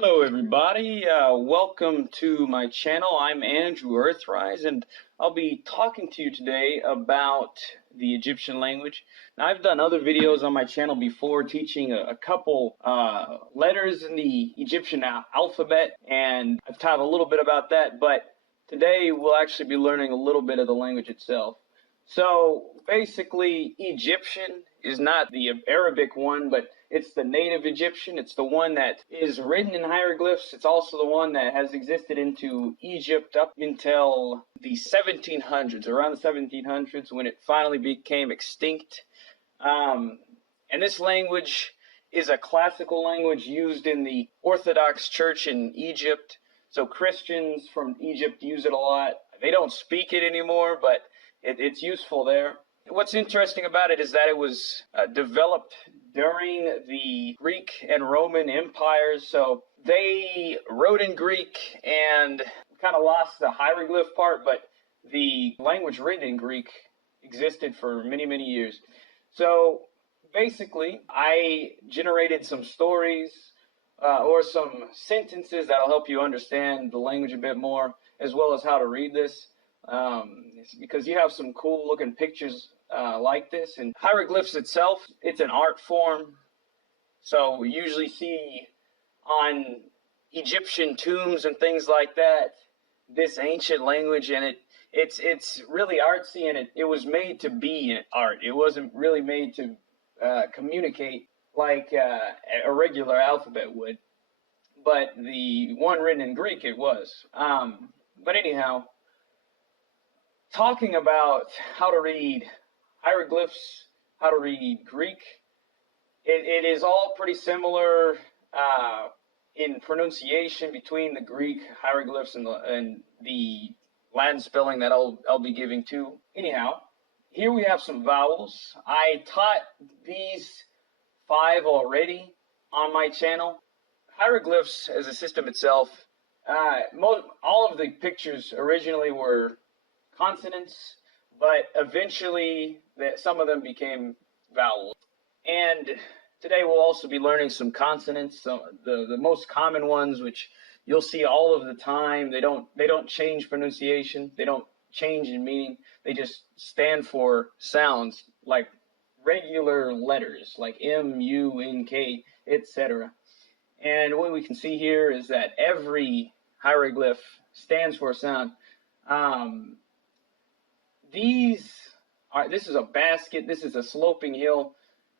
Hello everybody, welcome to my channel. I'm Andrew Earthrise and I'll be talking to you today about the Egyptian language. Now I've done other videos on my channel before teaching a couple letters in the Egyptian alphabet, and I've taught a little bit about that, but today we'll actually be learning a little bit of the language itself. So basically, Egyptian is not the Arabic one, but it's the native Egyptian. It's the one that is written in hieroglyphs. It's also the one that has existed into Egypt up until the 1700s, around the 1700s, when it finally became extinct. And this language is a classical language used in the Orthodox Church in Egypt. So Christians from Egypt use it a lot. They don't speak it anymore, but it's useful there. What's interesting about it is that it was developed during the Greek and Roman empires. So they wrote in Greek and kind of lost the hieroglyph part, but the language written in Greek existed for many, many years. So basically, I generated some stories or some sentences that'll help you understand the language a bit more, as well as how to read this. Because you have some cool looking pictures like this. And hieroglyphs itself, it's an art form. So we usually see on Egyptian tombs and things like that this ancient language, and it's really artsy, and it was made to be art. It wasn't really made to communicate like a regular alphabet would, but the one written in Greek, it was. But anyhow, talking about how to read hieroglyphs, how to read Greek, it is all pretty similar in pronunciation between the Greek hieroglyphs and the Latin spelling that I'll be giving too. Anyhow, here we have some vowels. I taught these 5 already on my channel. Hieroglyphs as a system itself, all of the pictures originally were consonants, but eventually some of them became vowels. And today we'll also be learning some consonants, the most common ones, which you'll see all of the time. They don't change pronunciation, they don't change in meaning, they just stand for sounds like regular letters like M, U, N, K, etc. And what we can see here is that every hieroglyph stands for a sound. This is a basket, this is a sloping hill.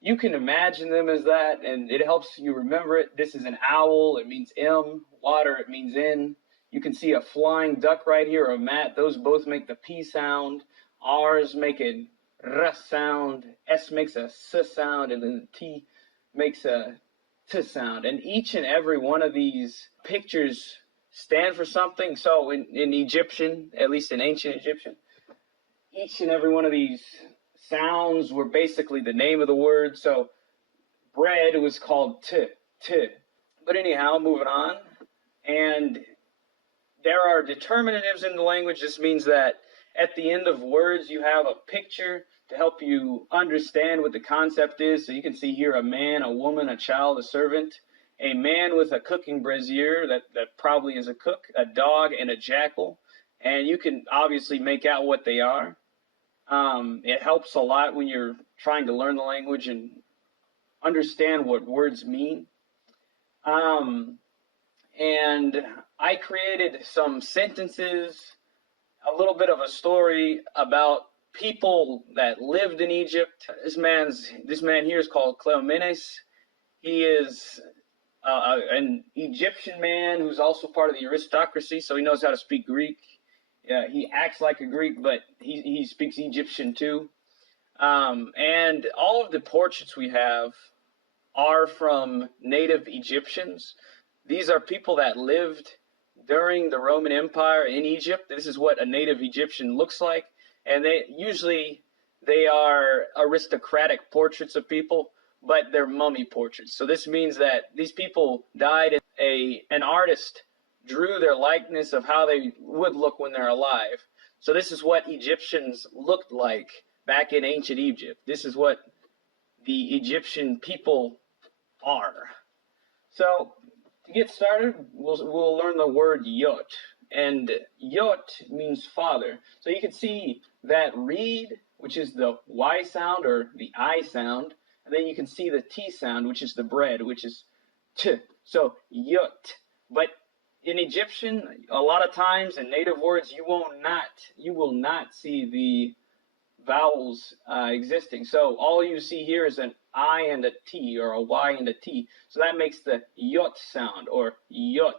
You can imagine them as that, and it helps you remember it. This is an owl, it means M. Water, it means N. You can see a flying duck right here, a mat. Those both make the P sound. R's make a R sound. S makes a S sound, and then the T makes a T sound. And each and every one of these pictures stand for something. So in Egyptian, at least in ancient Egyptian, each and every one of these sounds were basically the name of the word. So bread was called T. But anyhow, moving on. And there are determinatives in the language. This means that at the end of words, you have a picture to help you understand what the concept is. So you can see here a man, a woman, a child, a servant, a man with a cooking brazier, that probably is a cook, a dog, and a jackal. And you can obviously make out what they are. It helps a lot when you're trying to learn the language and understand what words mean. And I created some sentences, a little bit of a story about people that lived in Egypt. This man here is called 𝓋🏏𓀀𓁐𝓏. He is an Egyptian man who's also part of the aristocracy, so he knows how to speak Greek. He acts like a Greek, but he speaks Egyptian too. And all of the portraits we have are from native Egyptians. These are people that lived during the Roman Empire in Egypt. This is what a native Egyptian looks like. And they are aristocratic portraits of people, but they're mummy portraits. So this means that these people died and an artist drew their likeness of how they would look when they're alive. So this is what Egyptians looked like back in ancient Egypt. This is what the Egyptian people are. So To get started, we'll learn the word 𝑘, and 𝑘 means father. So you can see that reed, which is the Y sound or the I sound, and then you can see the T sound, which is the bread, which is t. So 𝑘. But in Egyptian, a lot of times in native words, you will not see the vowels existing. So all you see here is an I and a T, or a Y and a T. So that makes the 𝑘 sound, or 𝑘.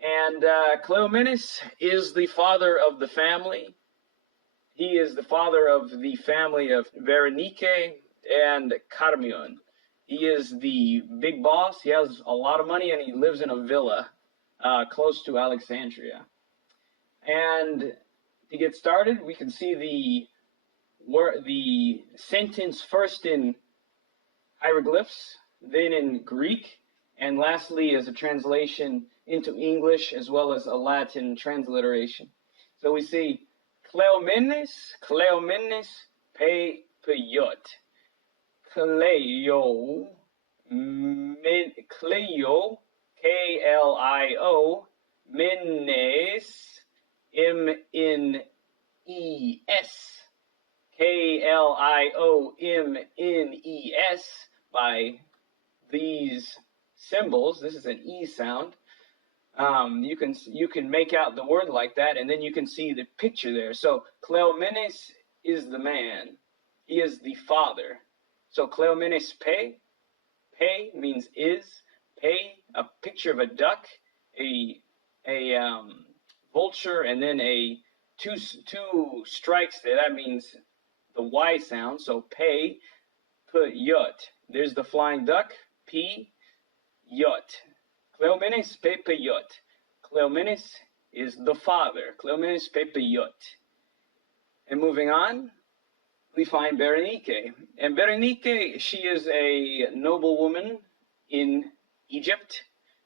And 𝑘leomenes is the father of the family. He is the father of the family of 𝑘leo𓏏𓀀𓁐𓏔 and 𝑘leomenes. He is the big boss. He has a lot of money, and he lives in a villa close to Alexandria. And to get started, we can see the sentence first in hieroglyphs, then in Greek, and lastly as a translation into English, as well as a Latin transliteration. So we see 𝑘leomenes, 𝑘leomenes 𝑘leo𝏏𝑗. 𝑘leio, K-L-I-O, menes, M-N-E-S, K-L-I-O-M-N-E-S, by these symbols. This is an E sound. You can make out the word like that, and then you can see the picture there. So 𝑘leomenes is the man. He is the father. So 𝑘leomenes 𝑝 means is. 𝑝, a picture of a duck, a vulture, and then a two strikes there. That means the Y sound. So 𝑝-𝑗. There's the flying duck. P-j. 𝑘leomenes 𝑝-𝑗. 𝑘leomenes is the father. 𝑘leomenes 𝑝-𝑗. And moving on, we find Berenike. And Berenike, she is a noblewoman in Egypt.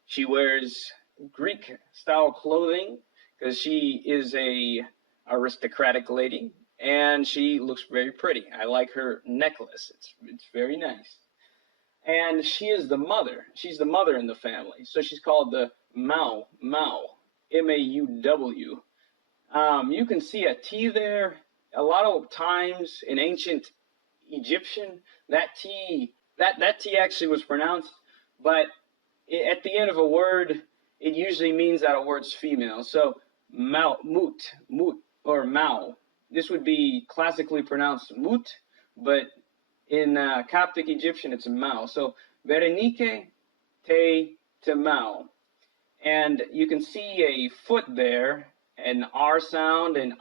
She wears Greek-style clothing because she is a aristocratic lady, and she looks very pretty. I like her necklace. It's very nice. And she is the mother. She's the mother in the family. So she's called the Mau, M-A-U-W. You can see a T there. A lot of times in ancient Egyptian, that T actually was pronounced, but at the end of a word, it usually means that a word's female. So mut, or mau. This would be classically pronounced mut, but in Coptic Egyptian, it's mau. So Berenike te mau. And you can see a foot there, an R sound, an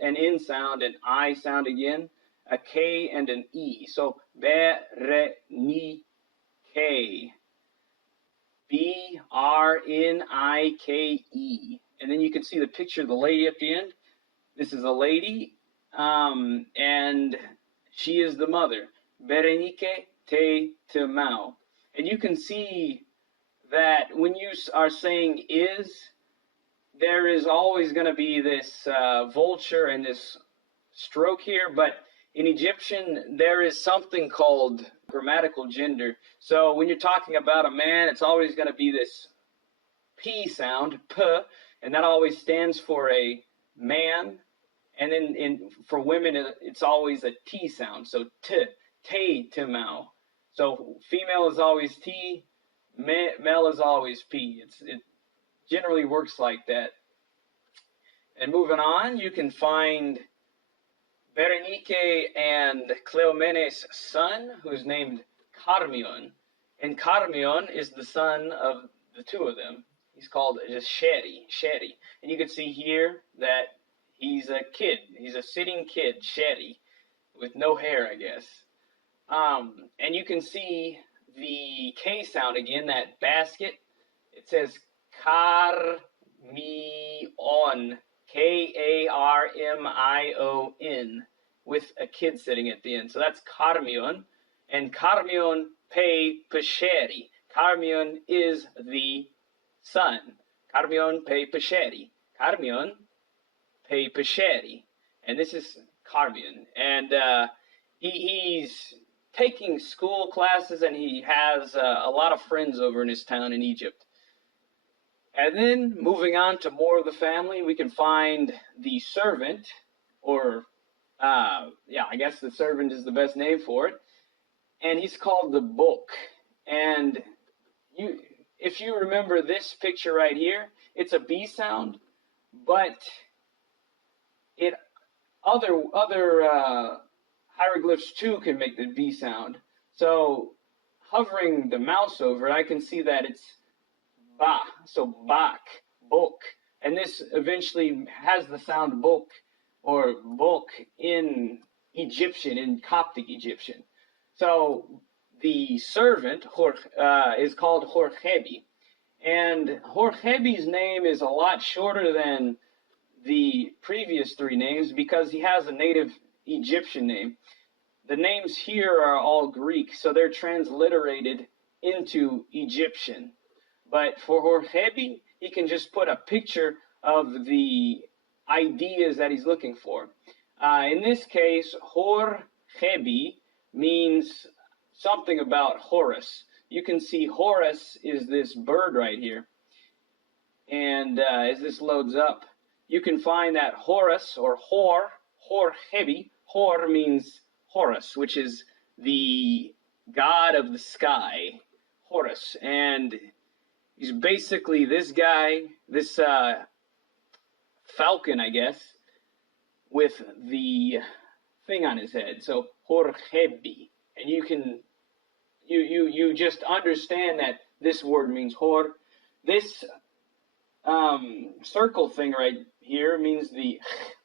N sound, an I sound again, a K and an E. So Berenike. B-R-N-I-K-E. And then you can see the picture of the lady at the end. This is a lady, and she is the mother. Berenike te mau. And you can see that when you are saying is, there is always going to be this vulture and this stroke here, but in Egyptian, there is something called grammatical gender. So when you're talking about a man, it's always going to be this P sound, P, and that always stands for a man. And then for women, it's always a T sound. So te mau. So female is always T, male is always P. It generally works like that. And moving on, you can find Berenike and 𝑘leomenes' son, who's named 𝑘leomenes. And 𝑘leomenes is the son of the two of them. He's called just 𝑘leomenes. And you can see here that he's a kid. He's a sitting kid, 𝑘leomenes, with no hair, I guess. And you can see the K sound again, that basket. It says Karmion. K-A-R-M-I-O-N, with a kid sitting at the end. So that's 𝑘leomenes, and 𝑘leomenes 𝑝-𝑗. is the son. 𝑘leomenes 𝑝-𝑗. 𝑘leomenes 𝑝-𝑗. And this is 𝑘leomenes. And he's taking school classes, and he has a lot of friends over in his town in Egypt. And then moving on to more of the family, we can find the servant, or yeah, I guess the servant is the best name for it. And he's called the book. And if you remember this picture right here, it's a B sound, but other hieroglyphs too can make the B sound. So hovering the mouse over it, I can see that it's ba, so bak, book. And this eventually has the sound book or book in Egyptian, in Coptic Egyptian. So the servant is called 𝓋𓏏𓀀𓁐𓏔. And 𝓋𓏏𓀀's name is a lot shorter than the previous three names because he has a native Egyptian name. The names here are all Greek, so they're transliterated into Egyptian. But for 𝓋𓏏𝓀, he can just put a picture of the ideas that he's looking for. In this case, 𝓋𓏏𝓀 means something about Horus. You can see Horus is this bird right here. And as this loads up, you can find that Horus, or 𝓋𓏏𝓀, Hor means Horus, which is the god of the sky, Horus. And he's basically this guy, this falcon, I guess, with the thing on his head. So 𝓋𓏏𝓀. And you just understand that this word means Hor. This circle thing right here means the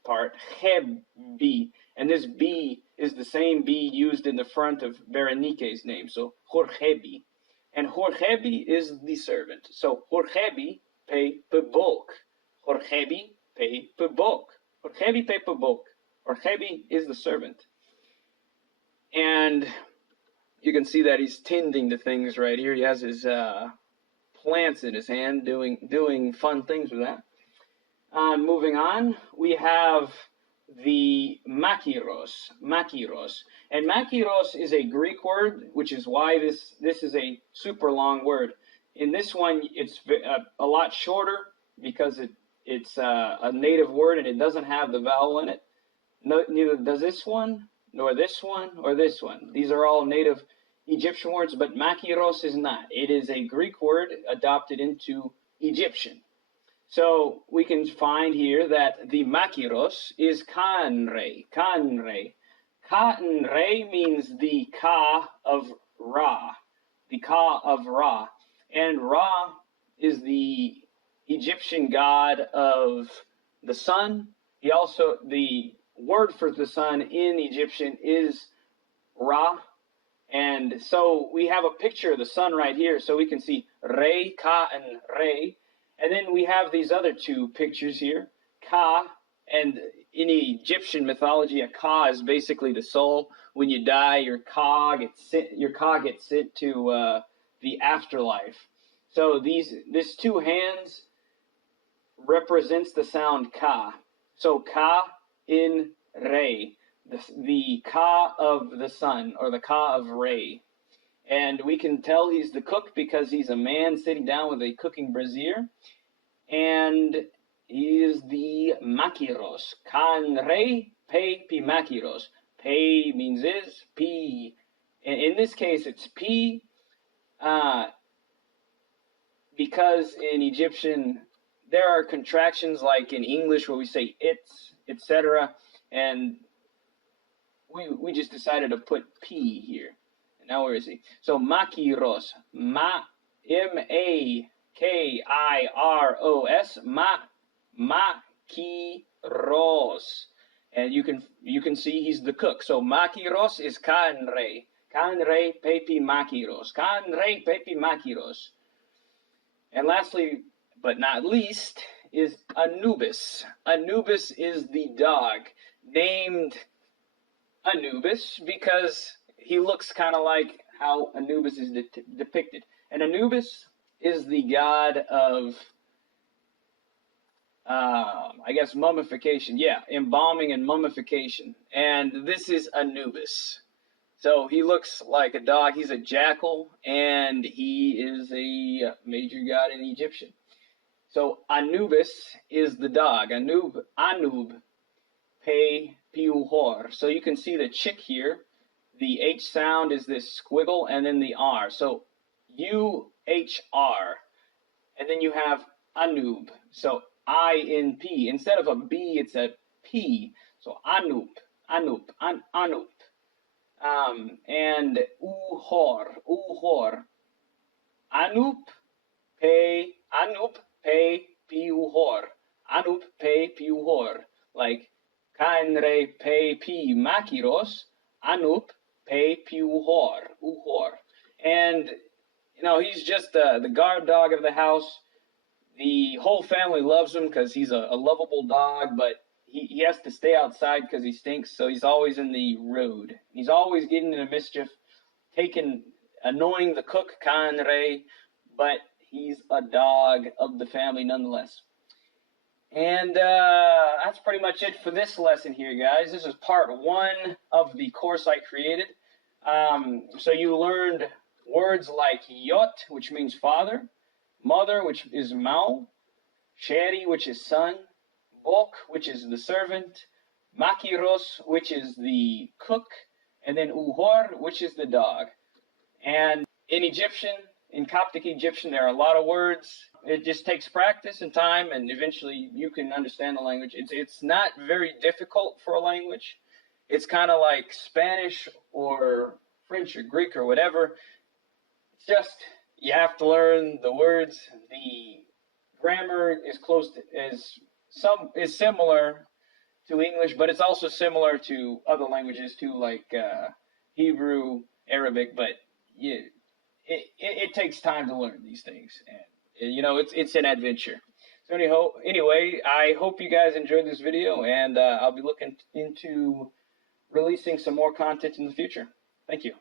part, 𝓋𝓏𝓀. And this B is the same B used in the front of Berenike's name. So 𝓋𓏏𝓀. And 𝓋𓏏𝓀 is the servant. So 𝓋𓏏𝓀𝓏𝓀. 𝓋𓏏𝓀𝓏𝓀. 𝓋𓏏𝓀𝓏𝓀 is the servant. And you can see that he's tending to things right here. He has his plants in his hand, doing fun things with that. Moving on, we have the makiros. And makiros is a Greek word, which is why this is a super long word. In this one, it's a lot shorter because it's a native word and it doesn't have the vowel in it. Neither does this one, nor this one, or this one. These are all native Egyptian words, but makiros is not. It is a Greek word adopted into Egyptian. So we can find here that the makiros is 𝑘𝑎𝑛 𝑟𝑒. 𝑘𝑎𝑛 𝑟𝑒 means the Ka of Ra. The Ka of Ra. And Ra is the Egyptian god of the sun. The word for the sun in Egyptian is Ra. And so we have a picture of the sun right here. So we can see Re, 𝑘𝑎𝑛 𝑟𝑒. And then we have these other two pictures here, Ka, and in Egyptian mythology, a Ka is basically the soul. When you die, your Ka gets sent to the afterlife. So this two hands represents the sound Ka. So Ka in Re, the Ka of the sun, or the Ka of Re. And we can tell he's the cook because he's a man sitting down with a cooking brazier. And he is the makiros. 𝑘𝑎𝑛 𝑟𝑒 𝓋𝓏𝓀 makiros. Pe means is, P. And in this case, it's P because in Egyptian, there are contractions like in English where we say it's, etc. And we just decided to put P here. Now where is he? So makiros, M-A-K-I-R-O-S, makiros, and you can see he's the cook. So makiros is 𝑘𝑎𝑛 𝑟𝑒 𝓋𝑏 makiros, 𝓋𝑏 makiros. And lastly, but not least, is Anubis. Anubis is the dog, named Anubis because he looks kind of like how Anubis is depicted. And Anubis is the god of, I guess, mummification. Yeah, embalming and mummification. And this is Anubis. So he looks like a dog. He's a jackal, and he is a major god in Egyptian. So Anubis is the dog. Anub, Pe, Piuhor. So you can see the chick here. The H sound is this squiggle, and then the R. So U-H-R. And then you have Anub. So I-N-P. Instead of a B, it's a P. So Anub, Anub, Anub. And Uhor. Anup, Pe, Piuhor. Anup, Pe, Piuhor. Like, Kainre, Pe, Pi, Makiros. Anup, Pe, Piuhor. Uhor. And, you know, he's just the guard dog of the house. The whole family loves him because he's a lovable dog, but he has to stay outside because he stinks, so he's always in the road. He's always getting into mischief, annoying the cook, Kanre, but he's a dog of the family nonetheless. And that's pretty much it for this lesson here, guys. This is part 1 of the course I created. So you learned words like yot, which means father, mother, which is mau, sheri, which is son, bok, which is the servant, makiros, which is the cook, and then uhor, which is the dog. And in Egyptian, in Coptic Egyptian, there are a lot of words. It just takes practice and time, and eventually you can understand the language. It's not very difficult for a language. It's kind of like Spanish or French or Greek or whatever. It's just you have to learn the words. The grammar is similar to English, but it's also similar to other languages too, like Hebrew, Arabic. But yeah, it takes time to learn these things, and you know it's an adventure. So anyway, I hope you guys enjoyed this video, and I'll be looking into releasing some more content in the future. Thank you.